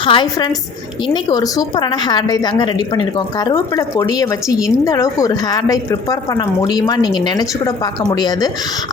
Hi friends, இன்றைக்கி ஒரு சூப்பரான ஹேர் டை தாங்க ரெடி பண்ணியிருக்கோம். கருவேப்பிலை பொடியை வச்சு இந்த அளவுக்கு ஒரு ஹேர் டை ப்ரிப்பேர் பண்ண முடியுமா நீங்கள் நினச்சி கூட பார்க்க முடியாது.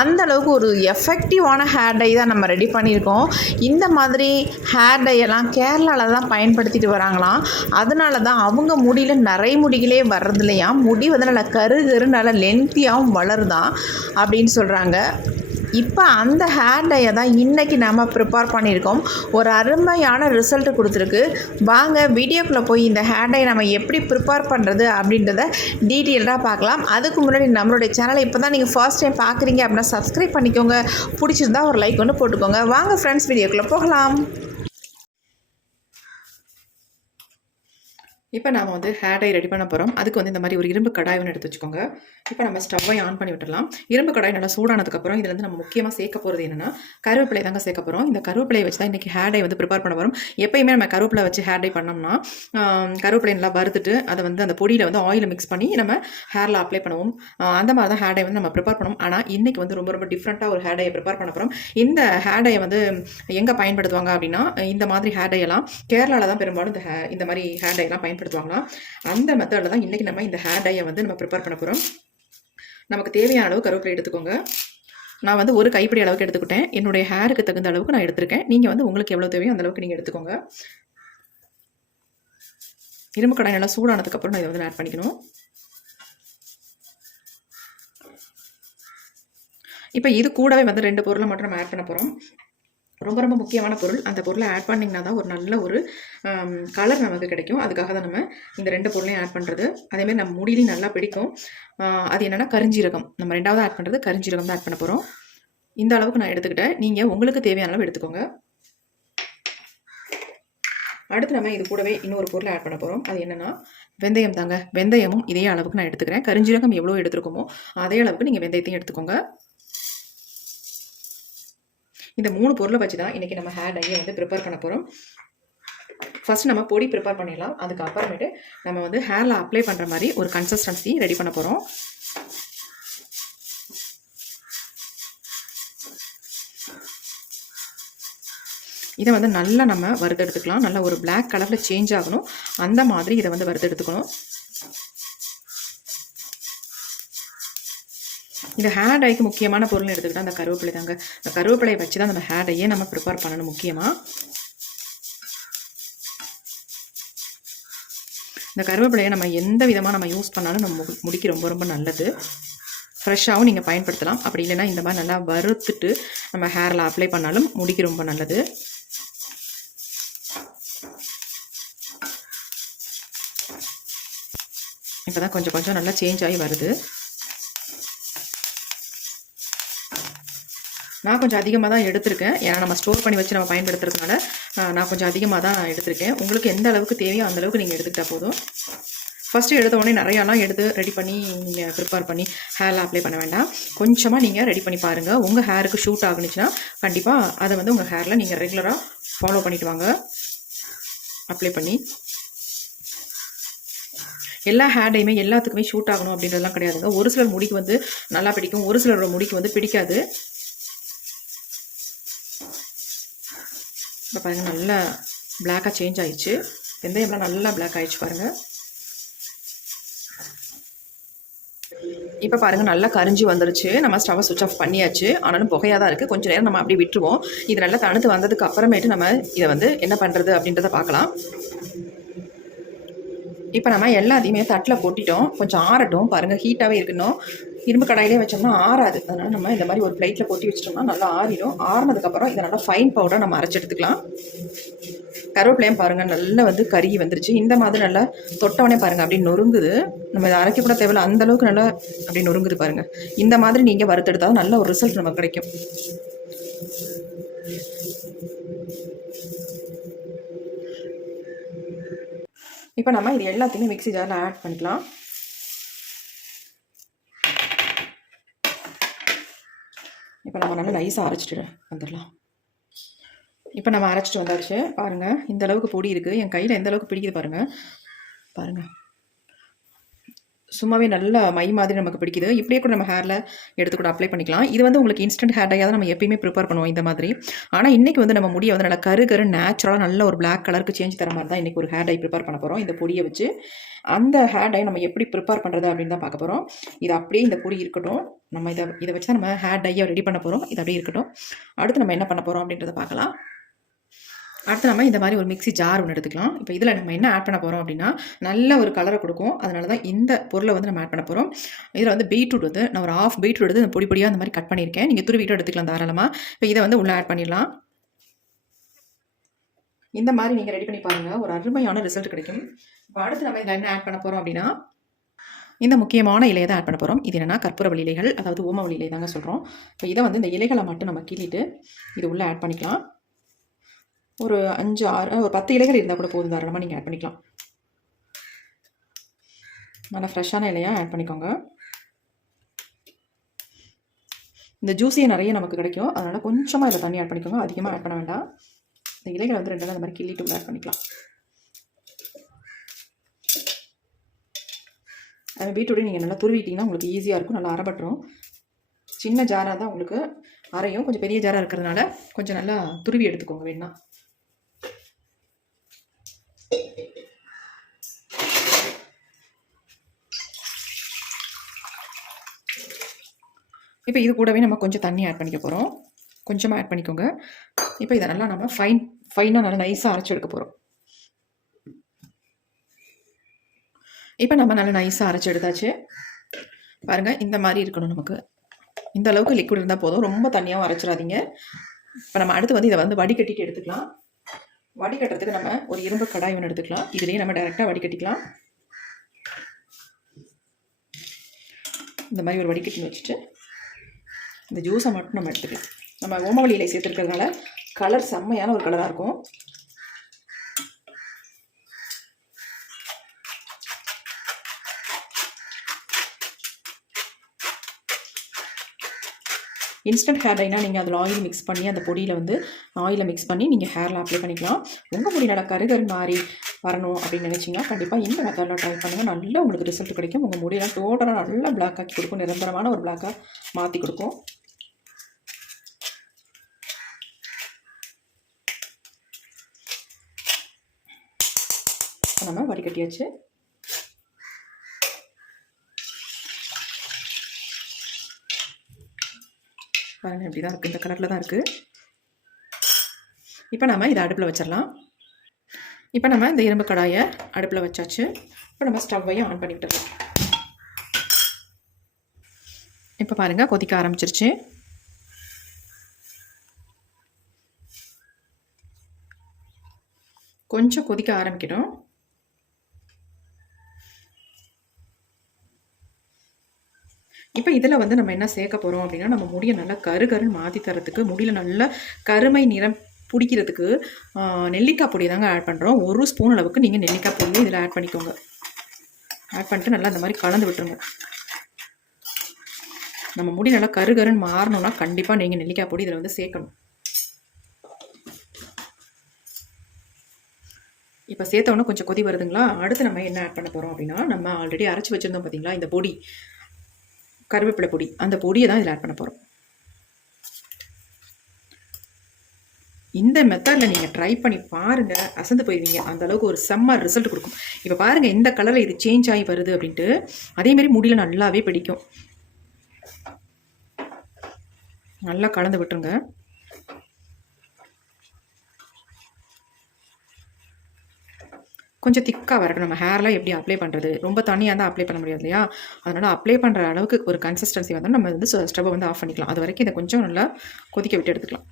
அந்த அளவுக்கு ஒரு எஃபெக்டிவான ஹேர் டை தான் நம்ம ரெடி பண்ணியிருக்கோம். இந்த மாதிரி ஹேர் டையெல்லாம் கேரளாவில் தான் பயன்படுத்திட்டு வராங்களாம். அதனால தான் அவங்க முடியில் நிறைய முடிகளே வர்றதில்லையா, முடி வந்து நல்லா கரு நல்லா லென்த்தியாகவும் வளருதான் அப்படின்னு சொல்கிறாங்க. இப்போ அந்த ஹேர் டையை தான் இன்றைக்கி நம்ம ப்ரிப்பேர் பண்ணியிருக்கோம். ஒரு அருமையான ரிசல்ட் கொடுத்துருக்கு. வாங்க வீடியோக்குள்ளே போய் இந்த ஹேர் டை நம்ம எப்படி ப்ரிப்பேர் பண்ணுறது அப்படின்றத டீட்டெயில்டாக பார்க்கலாம். அதுக்கு முன்னாடி நம்மளுடைய சேனலை இப்போ தான் நீங்கள் ஃபர்ஸ்ட் டைம் பார்க்குறீங்க அப்படின்னா சப்ஸ்கிரைப் பண்ணிக்கோங்க. பிடிச்சிருந்தா ஒரு லைக் ஒன்று போட்டுக்கோங்க. வாங்க ஃப்ரெண்ட்ஸ், வீடியோக்குள்ளே போகலாம். இப்போ நாம் வந்து ஹேர் டை ரெடி பண்ண போகிறோம். அதுக்கு வந்து இந்த மாதிரி ஒரு இரும்பு கடாய் ஒன்று எடுத்து வச்சுக்கோங்க. இப்போ நம்ம ஸ்டவ்வை ஆன் பண்ணி விட்டுடலாம். இரும்பு கடாய் நல்லா சூடானதுக்கப்புறம் இதில் வந்து நம்ம முக்கியமாக சேர்க்க போகிறது என்னென்னா கருவேப்பிலை தாங்க சேர்க்க போகிறோம். இந்த கருவேப்பிலையை வச்சு தான் இன்றைக்கி ஹேர் டை வந்து ப்ரிப்பேர் பண்ண போகிறோம். எப்பயுமே நம்ம கருவேப்பிலை வச்சு ஹேர் டை பண்ணோம்னா கருவேப்பிலை நல்லா வறுத்துட்டு அதை வந்து அந்த பொடியில் வந்து ஆயிலை மிக்ஸ் பண்ணி நம்ம ஹேரில் அப்ளை பண்ணுவோம். அந்த மாதிரி தான் ஹேர் டை வந்து நம்ம ப்ரிப்பேர் பண்ணுவோம். ஆனால் இன்றைக்கி வந்து ரொம்ப டிஃப்ரெண்ட்டாக ஒரு ஹேர் டையை ப்ரிப்பேர் பண்ண போகிறோம். இந்த ஹேர் டையை வந்து எங்கே பயன்படுத்துவாங்க அப்படின்னா, இந்த மாதிரி ஹேர் டையெல்லாம் கேரளாவில் தான் பெரும்பாலும் இந்த மாதிரி ஹேர் டையெல்லாம் பயன்படுத்துவாங்களாம். அந்த மெத்தடில் தான் இன்றைக்கி நம்ம இந்த ஹேர் டையை வந்து நம்ம ப்ரிப்பேர் பண்ண போகிறோம். நமக்கு தேவையான அளவு கருவேப்பிலை எடுத்துக்கோங்க. நான் வந்து ஒரு கைப்பிடி அளவுக்கு எடுத்துக்கிட்டேன். என்னுடைய ஹேருக்கு தகுந்த அளவுக்கு நான் எடுத்திருக்கேன். நீங்கள் வந்து உங்களுக்கு எவ்வளோ தேவையோ அந்த அளவுக்கு நீங்கள் எடுத்துக்கோங்க. இரும்பு கடாய் நல்லா சூடானதுக்கப்புறம் நான் இதை வந்து ஆட் பண்ணிக்கணும். இப்போ இது கூடவே வந்து 2 பொருளை மட்டும் நம்ம ஆட் பண்ண போகிறோம். ரொம்ப முக்கியமான பொருள். அந்த பொருளை ஆட் பண்ணிங்கன்னா தான் ஒரு நல்ல ஒரு கலர் நமக்கு கிடைக்கும். அதுக்காக தான் நம்ம இந்த 2 பொருளையும் ஆட் பண்ணுறது. அதேமாதிரி நம்ம முடியிலையும் நல்லா பிடிக்கும். அது என்னென்னா கரிஞ்சீரகம். நம்ம 2வது ஆட் பண்ணுறது கரிஞ்சீரகம் தான் ஆட் பண்ண போகிறோம். இந்த அளவுக்கு நான் எடுத்துக்கிட்டேன். நீங்கள் உங்களுக்கு தேவையான அளவு எடுத்துக்கோங்க. அடுத்து நம்ம இது கூடவே இன்னொரு பொருளை ஆட் பண்ண போகிறோம். அது என்னென்னா வெந்தயம் தாங்க. வெந்தயமும் இதே அளவுக்கு நான் எடுத்துக்கிறேன். கரிஞ்சீரகம் எவ்வளோ எடுத்துருக்கோமோ அதே அளவுக்கு நீங்கள் வெந்தயத்தையும் எடுத்துக்கோங்க. இந்த 3 பொருளை வச்சு தான் இன்றைக்கி நம்ம ஹேர் டையை வந்து ப்ரிப்பேர் பண்ண போகிறோம். ஃபர்ஸ்ட் நம்ம பொடி ப்ரிப்பேர் பண்ணிடலாம். அதுக்கப்புறமேட்டு நம்ம வந்து ஹேரில் அப்ளை பண்ணுற மாதிரி ஒரு கன்சிஸ்டன்சி ரெடி பண்ண போகிறோம். இதை வந்து நல்லா நம்ம வறுத்தெடுத்துக்கலாம். நல்லா ஒரு பிளாக் கலரில் சேஞ்ச் ஆகணும். அந்த மாதிரி இதை வந்து வறுத்தெடுத்துக்கணும். இந்த ஹேர் டைக்கு முக்கியமான பொருள் எடுத்துக்கிட்டால் அந்த கருவேப்பிலை தாங்க. இந்த கருவேப்பிலையை வச்சு தான் நம்ம ஹேர் டையே நம்ம ப்ரிப்பேர் பண்ணணும். முக்கியமாக இந்த கருவேப்பிலையை நம்ம எந்த விதமாக நம்ம யூஸ் பண்ணாலும் நம்ம முடிக்கு ரொம்ப நல்லது. ஃப்ரெஷ்ஷாகவும் நீங்கள் பயன்படுத்தலாம். அப்படி இல்லைன்னா இந்த மாதிரி நல்லா வறுத்துட்டு நம்ம ஹேரில் அப்ளை பண்ணாலும் முடிக்கு ரொம்ப நல்லது. இப்போ தான் கொஞ்சம் நல்லா சேஞ்ச் ஆகி வருது. நான் கொஞ்சம் அதிகமாக தான் எடுத்திருக்கேன். ஏன்னா நம்ம ஸ்டோர் பண்ணி வச்சு நம்ம பயன்படுத்துறதுனால நான் கொஞ்சம் அதிகமாக தான் எடுத்திருக்கேன். உங்களுக்கு எந்த அளவுக்கு தேவையோ அந்த அளவுக்கு நீங்கள் எடுத்துக்கிட்டால் போதும். ஃபஸ்ட்டு எடுத்த உடனே நிறையாலாம் எடுத்து ரெடி பண்ணி நீங்கள் ப்ரிப்பேர் பண்ணி ஹேரில் அப்ளை பண்ண வேண்டாம். கொஞ்சமாக நீங்கள் ரெடி பண்ணி பாருங்கள். உங்கள் ஹேருக்கு ஷூட் ஆகுனுச்சுன்னா கண்டிப்பாக அதை வந்து உங்கள் ஹேரில் நீங்கள் ரெகுலராக ஃபாலோ பண்ணிட்டு வாங்க. அப்ளை பண்ணி எல்லா ஹேர் டையுமே எல்லாத்துக்குமே ஷூட் ஆகணும் அப்படின்றதுலாம் கிடையாதுங்க. ஒரு சிலர் முடிக்கு வந்து நல்லா பிடிக்கும், ஒரு சிலரோட முடிக்கு வந்து பிடிக்காது. இப்போ பாருங்கள் நல்லா பிளாக்காக சேஞ்ச் ஆயிடுச்சு. வெந்தயம்லாம் நல்லா பிளாக் ஆகிடுச்சு பாருங்கள். இப்போ பாருங்கள் நல்லா கரிஞ்சி வந்துருச்சு. நம்ம ஸ்டவ்வை சுவிட்ச் ஆஃப் பண்ணியாச்சு. ஆனாலும் புகையாக தான் இருக்குது. கொஞ்சம் நேரம் நம்ம அப்படியே விட்டுருவோம். இது நல்லா தணுத்து வந்ததுக்கு அப்புறமேட்டு நம்ம இதை வந்து என்ன பண்ணுறது அப்படின்றத பார்க்கலாம். இப்போ நம்ம எல்லாத்தையுமே தட்டில் கொட்டிட்டோம். கொஞ்சம் ஆறட்டும். பாருங்கள் ஹீட்டாகவே இருக்கணும். இரும்பு கடாயிலே வச்சோம்னா ஆறாது. அதனால் நம்ம இந்த மாதிரி ஒரு பிளேட்டில் கொட்டி வச்சிட்டோம்னா நல்லா ஆறிடும். ஆறினதுக்கப்புறம் இதை நல்லா ஃபைன் பவுடராக நம்ம அரைச்சி எடுத்துக்கலாம். கருவேப்பிலையும் பாருங்கள் நல்லா வந்து கருகி வந்துருச்சு. இந்த மாதிரி நல்லா தொட்டவனே பாருங்கள் அப்படி நொறுங்குது. நம்ம இதை அரைக்க கூட தேவையில்ல, அந்தளவுக்கு நல்லா அப்படி நொறுங்குது பாருங்கள். இந்த மாதிரி நீங்கள் வறுத்தெடுத்தால் நல்ல ஒரு ரிசல்ட் நமக்கு கிடைக்கும். இப்போ நம்ம இது எல்லாத்தையுமே மிக்ஸி ஜாரில் ஆட் பண்ணிக்கலாம். இப்போ நம்ம நல்லா நைஸாக அரைச்சிட்டு வந்துடலாம். இப்போ நம்ம அரைச்சிட்டு வந்தாச்சு. பாருங்கள் இந்த அளவுக்கு பொடி இருக்குது. என் கையில் எந்த அளவுக்கு பிடிக்குது பாருங்கள். சும்மாவே நல்ல மை மாதிரி நமக்கு பிடிக்குது. இப்படியே கூட நம்ம ஹேரில் எடுத்து கூட அப்ளை பண்ணிக்கலாம். இது வந்து உங்களுக்கு இன்ஸ்டன்ட் ஹேர் டையாக தான் நம்ம எப்பயுமே ப்ரிப்பேர் பண்ணுவோம் இந்த மாதிரி. ஆனால் இன்றைக்கி வந்து நம்ம முடியை வந்து நல்லா கரு நேச்சுரலாக நல்ல ஒரு பிளாக் கலருக்கு சேஞ்ச் தர மாதிரி தான் இன்றைக்கி ஒரு ஹேர் டை ப்ரிப்பேர் பண்ண போகிறோம். இந்த பொடியை வச்சு அந்த ஹேர் டை நம்ம எப்படி ப்ரிப்பேர் பண்ணுறது அப்படின்னு தான் பார்க்க போகிறோம். இது அப்படியே இந்த பொடி இருக்கட்டும். நம்ம இதை வச்சு தான் நம்ம ஹேர் டையை ரெடி பண்ண போகிறோம். இது அப்படியே இருக்கட்டும். அடுத்து நம்ம என்ன பண்ண போகிறோம் அப்படின்றத பார்க்கலாம். அடுத்து நம்ம இந்த மாதிரி ஒரு மிக்ஸி ஜார் ஒன்று எடுத்துக்கலாம். இப்போ இதில் நம்ம என்ன ஆட் பண்ண போகிறோம் அப்படின்னா நல்ல ஒரு கலரை கொடுக்கும். அதனால தான் இந்த பொருளை வந்து நம்ம ஆட் பண்ண போகிறோம். இதில் வந்து பீட்ரூட் வந்து நான் ஒரு ஆஃப் பீட்ரூட் எடுத்து இந்த பொடியாக அந்த மாதிரி கட் பண்ணியிருக்கேன். நீங்கள் துருவிட்டு எடுத்துக்கலாம் தாராளமாக. இப்போ இதை வந்து உள்ளே ஆட் பண்ணிடலாம். இந்த மாதிரி நீங்கள் ரெடி பண்ணி பாருங்கள், ஒரு அருமையான ரிசல்ட் கிடைக்கும். இப்போ அடுத்து நம்ம இதில் என்ன ஆட் பண்ண போகிறோம் அப்படின்னா இந்த முக்கியமான இலையை தான் ஆட் பண்ண போகிறோம். இது என்னென்னா கற்பூரவள்ளி இலைகள், அதாவது ஓமவள்ளி இலை தாங்க சொல்கிறோம். இப்போ இதை வந்து இந்த இலைகளை மட்டும் நம்ம கிள்ளிட்டு இது உள்ளே ஆட் பண்ணிக்கலாம். ஒரு 5, 6, ஒரு 10 இலைகள் இருந்தால் கூட போதும், தாராளமாக நீங்கள் ஆட் பண்ணிக்கலாம். நல்லா ஃப்ரெஷ்ஷான இலையாக ஆட் பண்ணிக்கோங்க. இந்த ஜூஸியை நிறைய நமக்கு கிடைக்கும், அதனால் கொஞ்சமாக இதில் தண்ணி ஆட் பண்ணிக்கோங்க, அதிகமாக ஆட் பண்ண வேண்டாம். இந்த இலைகளை வந்து 2 அந்த மாதிரி கிள்ளிட்டு ஆட் பண்ணிக்கலாம். அது பீட்ரூட்டை நீங்கள் நல்லா துருவிட்டிங்கன்னா உங்களுக்கு ஈஸியாக இருக்கும், நல்லா அரைப்பட்டுரும். சின்ன ஜாராக தான் உங்களுக்கு அரையும், கொஞ்சம் பெரிய ஜாராக இருக்கிறதுனால கொஞ்சம் நல்லா துருவி எடுத்துக்கோங்க வேணா. இப்போ இது கூடவே நம்ம கொஞ்சம் தண்ணி ஆட் பண்ணிக்க போகிறோம். கொஞ்சமாக ஆட் பண்ணிக்கோங்க. இப்போ இதை நல்லா நம்ம ஃபைனாக நல்லா நைஸாக அரைச்சி எடுக்க போகிறோம். இப்போ நம்ம நல்லா நைஸாக அரைச்சி எடுத்தாச்சு. பாருங்கள், இந்த மாதிரி இருக்கணும் நமக்கு. இந்த அளவுக்கு லிக்விட் இருந்தால் போதும், ரொம்ப தண்ணியாகவும் அரைச்சிடாதீங்க. இப்போ நம்ம அடுத்து வந்து இதை வந்து வடிகட்டிட்டு எடுத்துக்கலாம். வடிகட்டுறதுக்கு நம்ம ஒரு இரும்பு கடாய் ஒன்று எடுத்துக்கலாம். இதுலேயே நம்ம டைரெக்டாக வடிகட்டிக்கலாம். இந்த மாதிரி ஒரு வடிகட்டி வச்சுட்டு இந்த ஜூஸை மட்டும் நம்ம எடுத்துக்கலாம். நம்ம ஓமவள்ளி இலை சேர்த்துருக்கிறதுனால கலர் செம்மையான ஒரு கலராக இருக்கும். இன்ஸ்டன்ட் ஹேர் டைனா நீங்கள் அதில் ஆயில் மிக்ஸ் பண்ணி அந்த பொடியில் வந்து ஆயிலை மிக்ஸ் பண்ணி நீங்கள் ஹேரில் அப்ளை பண்ணிக்கலாம். உங்கள் முடி நல்லா கருகரு மாறி வரணும் அப்படின்னு நினச்சிங்கன்னா கண்டிப்பாக இந்த மெத்தடில் ட்ரை பண்ணுங்கள். நல்லா உங்களுக்கு ரிசல்ட் கிடைக்கும். உங்கள் முடியெல்லாம் டோட்டலாக நல்லா பிளாக் ஆக்கி கொடுக்கும், நிரந்தரமான ஒரு பிளாக்காக மாற்றி கொடுக்கும். நம்ம வடிகட்டியாச்சு. பாருங்கள், இப்படி தான் இருக்குது, இந்த கலரில் தான் இருக்குது. இப்போ நம்ம இதை அடுப்பில் வச்சிடலாம். இப்போ நம்ம இந்த இரும்பு கடாயை அடுப்பில் வச்சாச்சு. இப்போ நம்ம ஸ்டவ்வையும் ஆன் பண்ணி விட்டுடலாம். இப்போ பாருங்கள், கொதிக்க ஆரம்பிச்சிருச்சு. கொஞ்சம் கொதிக்க ஆரம்பிக்கணும். இப்போ இதில் வந்து நம்ம என்ன சேர்க்க போகிறோம் அப்படின்னா நம்ம முடியை நல்லா கருன்னு மாற்றி தரத்துக்கு, முடியில் நல்லா கருமை நிறம் பிடிக்கிறதுக்கு நெல்லிக்காய் பொடி தாங்க ஆட் பண்ணுறோம். 1 ஸ்பூன் அளவுக்கு நீங்கள் நெல்லிக்காய் பொடியை இதில் ஆட் பண்ணிக்கோங்க. ஆட் பண்ணிட்டு நல்லா இந்த மாதிரி கலந்து விட்டுருங்க. நம்ம முடி நல்லா கருன்னு மாறணும்னா கண்டிப்பாக நீங்கள் நெல்லிக்காய் பொடி இதில் வந்து சேர்க்கணும். இப்போ சேர்த்தவொன்னே கொஞ்சம் கொதி வருதுங்களா. அடுத்து நம்ம என்ன ஆட் பண்ண போகிறோம் அப்படின்னா நம்ம ஆல்ரெடி அரைச்சி வச்சுருந்தோம் பார்த்தீங்களா இந்த பொடி, கருவேப்பிலை பொடி, அந்த பொடியை தான் இதில் ஆட் பண்ண போகிறோம். இந்த மெத்தடில் நீங்கள் ட்ரை பண்ணி பாருங்கள், அசந்து போயிடுவீங்க. அந்த அளவுக்கு ஒரு செம்ம ரிசல்ட் கொடுக்கும். இப்போ பாருங்கள், இந்த கலரில் இது சேஞ்ச் ஆகி வருது அப்படின்ட்டு. அதேமாரி முடியில் நல்லாவே பிடிக்கும். நல்லா கலந்து விட்டுருங்க. கொஞ்சம் திக்காக வரட்டும். நம்ம ஹேர்லாம் எப்படி அப்ளை பண்ணுறது, ரொம்ப தண்ணியாக தான் அப்ளை பண்ண முடியாது இல்லையா. அதனால் அப்ளை பண்ணுற அளவுக்கு ஒரு கன்சிஸ்டன்சி வந்து நம்ம வந்து ஸ்டவ்வை வந்து ஆஃப் பண்ணிக்கலாம். அது வரைக்கும் இதை கொஞ்சம் நல்லா கொதிக்க விட்டு எடுத்துக்கலாம்.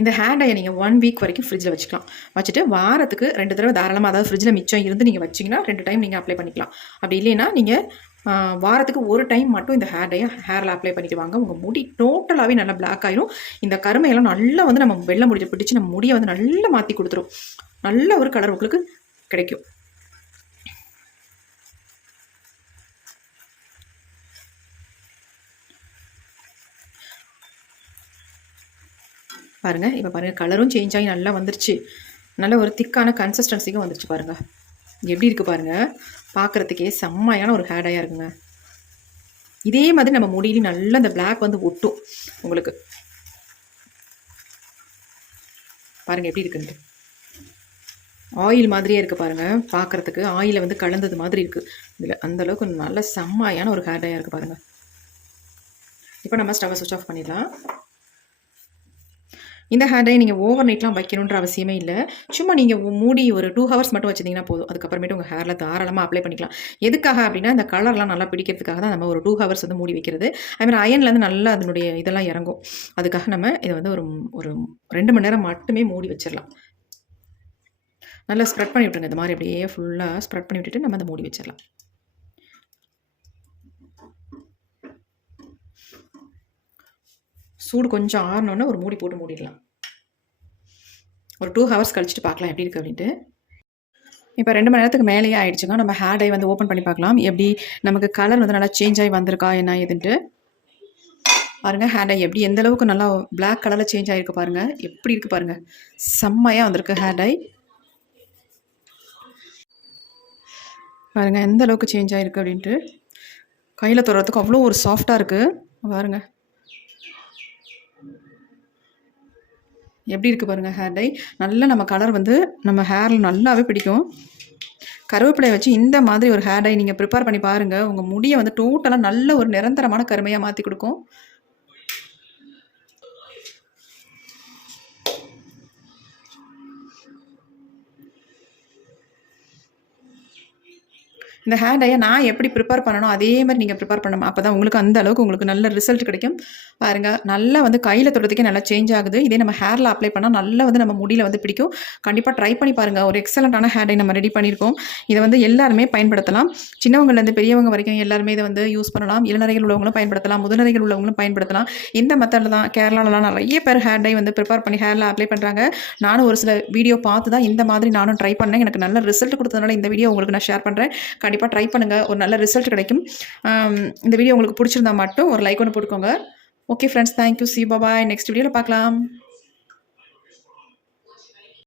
இந்த ஹேர் டையை நீங்கள் 1 வீக் வரைக்கும் ஃப்ரிட்ஜில் வச்சுக்கலாம். வச்சுட்டு வாரத்துக்கு 2 தடவை தாராளமாக, அதாவது ஃப்ரிட்ஜில் மிச்சம் இருந்து நீங்கள் வச்சிங்கன்னா 2 டைம் நீங்கள் அப்ளை பண்ணிக்கலாம். அப்படி இல்லைன்னா நீங்கள் வாரத்துக்கு 1 டைம் மட்டும் இந்த ஹேர் டையை ஹேரில் அப்ளை பண்ணிட்டு வாங்க. உங்கள் முடி டோட்டலாகவே நல்லா பிளாக் ஆயிரும். இந்த கருமையெல்லாம் நல்லா வந்து நம்ம வெள்ளை முடியை பிடிச்சி நம்ம முடியை வந்து நல்லா மாற்றி கொடுத்துரும். நல்ல ஒரு கலர் உங்களுக்கு கிடைக்கும். பாருங்கள். இப்போ பாருங்கள் கலரும் சேஞ்ச் ஆகி நல்லா வந்துருச்சு. நல்ல ஒரு திக்கான கன்சிஸ்டன்சிக்கும் வந்துருச்சு பாருங்கள். எப்படி இருக்குது பாருங்கள். பார்க்குறதுக்கே செம்மையான ஒரு ஹேர் டையாக இருக்குங்க. இதே மாதிரி நம்ம முடியிலையும் நல்லா அந்த பிளாக் வந்து ஒட்டும் உங்களுக்கு. பாருங்கள் எப்படி இருக்குன்ட்டு. ஆயில் மாதிரியே இருக்குது பாருங்கள். பார்க்குறதுக்கு ஆயிலை வந்து கலந்தது மாதிரி இருக்குது இதில். அந்தளவுக்கு நல்ல செம்மையான ஒரு ஹேர் டையாக இருக்குது பாருங்கள். இப்போ நம்ம ஸ்டவ்வை சுவிட்ச் ஆஃப் பண்ணிடலாம். இந்த ஹேர் டை நீங்கள் ஓவர் நைட்லாம் வைக்கணுன்ற அவசியமே இல்லை. சும்மா நீங்கள் மூடி ஒரு 2 ஹவர்ஸ் மட்டும் வச்சுருந்தீங்கன்னா போதும். அதுக்கப்புறமேட்டு உங்கள் ஹேரில் தாராளமாக அப்ளை பண்ணிக்கலாம். எதுக்காக அப்படின்னா இந்த கலர்லாம் நல்லா பிடிக்கிறதுக்காக தான் நம்ம ஒரு 2 ஹவர்ஸ் வந்து மூடி வைக்கிறது. அதுமாதிரி அயன்லேருந்து நல்லா அதனுடைய இதெல்லாம் இறங்கும். அதுக்காக நம்ம இதை வந்து ஒரு 2 மணி நேரம் மட்டுமே மூடி வச்சிடலாம். நல்லா ஸ்ப்ரெட் பண்ணி விட்டுருங்க. இந்த மாதிரி அப்படியே ஃபுல்லாக ஸ்ப்ரெட் பண்ணி விட்டுட்டு நம்ம அதை மூடி வச்சிடலாம். சூடு கொஞ்சம் ஆறினோன்னே ஒரு மூடி போட்டு மூடிடலாம். ஒரு 2 ஹவர்ஸ் கழிச்சிட்டு பார்க்கலாம் எப்படி இருக்குது அப்படின்ட்டு. இப்போ 2 மணி நேரத்துக்கு மேலேயே ஆயிடுச்சுங்க. நம்ம ஹேர் டை வந்து ஓப்பன் பண்ணி பார்க்கலாம். எப்படி நமக்கு கலர் வந்து நல்லா சேஞ்ச் ஆகி வந்திருக்கா என்ன ஏதுன்ட்டு. பாருங்கள் ஹேர் டை எப்படி எந்த அளவுக்கு நல்லா பிளாக் கலரில் சேஞ்ச் ஆகிருக்கு பாருங்கள். எப்படி இருக்குது பாருங்கள். செம்மையாக வந்திருக்கு ஹேர் டை. பாருங்கள் எந்த அளவுக்கு சேஞ்ச் ஆகிருக்கு அப்படின்ட்டு. கையில் தொடுறதுக்கு அவ்வளோ ஒரு சாஃப்டாக இருக்குது பாருங்கள். எப்படி இருக்குது பாருங்கள் ஹேர் டை. நல்லா நம்ம கலர் வந்து நம்ம ஹேரில் நல்லாவே பிடிக்கும். கருவேப்பிலையை வச்சு இந்த மாதிரி ஒரு ஹேர் டை நீங்கள் ப்ரிப்பேர் பண்ணி பாருங்கள். உங்கள் முடியை வந்து டோட்டலாக நல்ல ஒரு நிரந்தரமான கருமையாக மாற்றி கொடுக்கும். இந்த ஹேர் டையை நான் எப்படி ப்ரிப்பேர் பண்ணணும் அதே மாதிரி நீங்கள் ப்ரிப்பேர் பண்ணணும். அப்போ தான் உங்களுக்கு அந்த அளவுக்கு உங்களுக்கு நல்ல ரிசல்ட் கிடைக்கும். பாருங்கள் நல்லா வந்து கையில் தொடுறதுக்கே நல்லா சேஞ்ச் ஆகுது. இதே நம்ம ஹேரில் அப்ளை பண்ணால் நல்லா வந்து நம்ம முடியில் வந்து பிடிக்கும். கண்டிப்பாக ட்ரை பண்ணி பாருங்கள். ஒரு எக்ஸலண்ட்டான ஹேர் டை நம்ம ரெடி பண்ணியிருக்கோம். இதை வந்து எல்லாருமே பயன்படுத்தலாம். சின்னவங்கலேருந்து பெரியவங்க வரைக்கும் எல்லாருமே இதை வந்து யூஸ் பண்ணலாம். இளநரைகள் உள்ளவங்களும் பயன்படுத்தலாம், முதுநரைகள் உள்ளவங்களும் பயன்படுத்தலாம். இந்த மெத்தடில் தான் கேரளாலலாம் நிறைய பேர் ஹேர் டை வந்து ப்ரிப்பேர் பண்ணி ஹேரில் அப்ளை பண்ணுறாங்க. நானும் ஒரு சில வீடியோ பார்த்து தான் இந்த மாதிரி நானும் ட்ரை பண்ணேன். எனக்கு நல்ல ரிசல்ட் கொடுத்ததுனால இந்த வீடியோ உங்களுக்கு நான் ஷேர் பண்ணுறேன். கண்டிப்பாக ட்ரை பண்ணுங்கள். ஒரு நல்ல ரிசல்ட் கிடைக்கும். இந்த வீடியோ உங்களுக்கு பிடிச்சிருந்தா மட்டும் ஒரு லைக் ஒன்று போட்டுக்கோங்க. Okay friends, thank you. சி பாய். நெக்ஸ்ட் வீடியோவில் பார்க்கலாம்.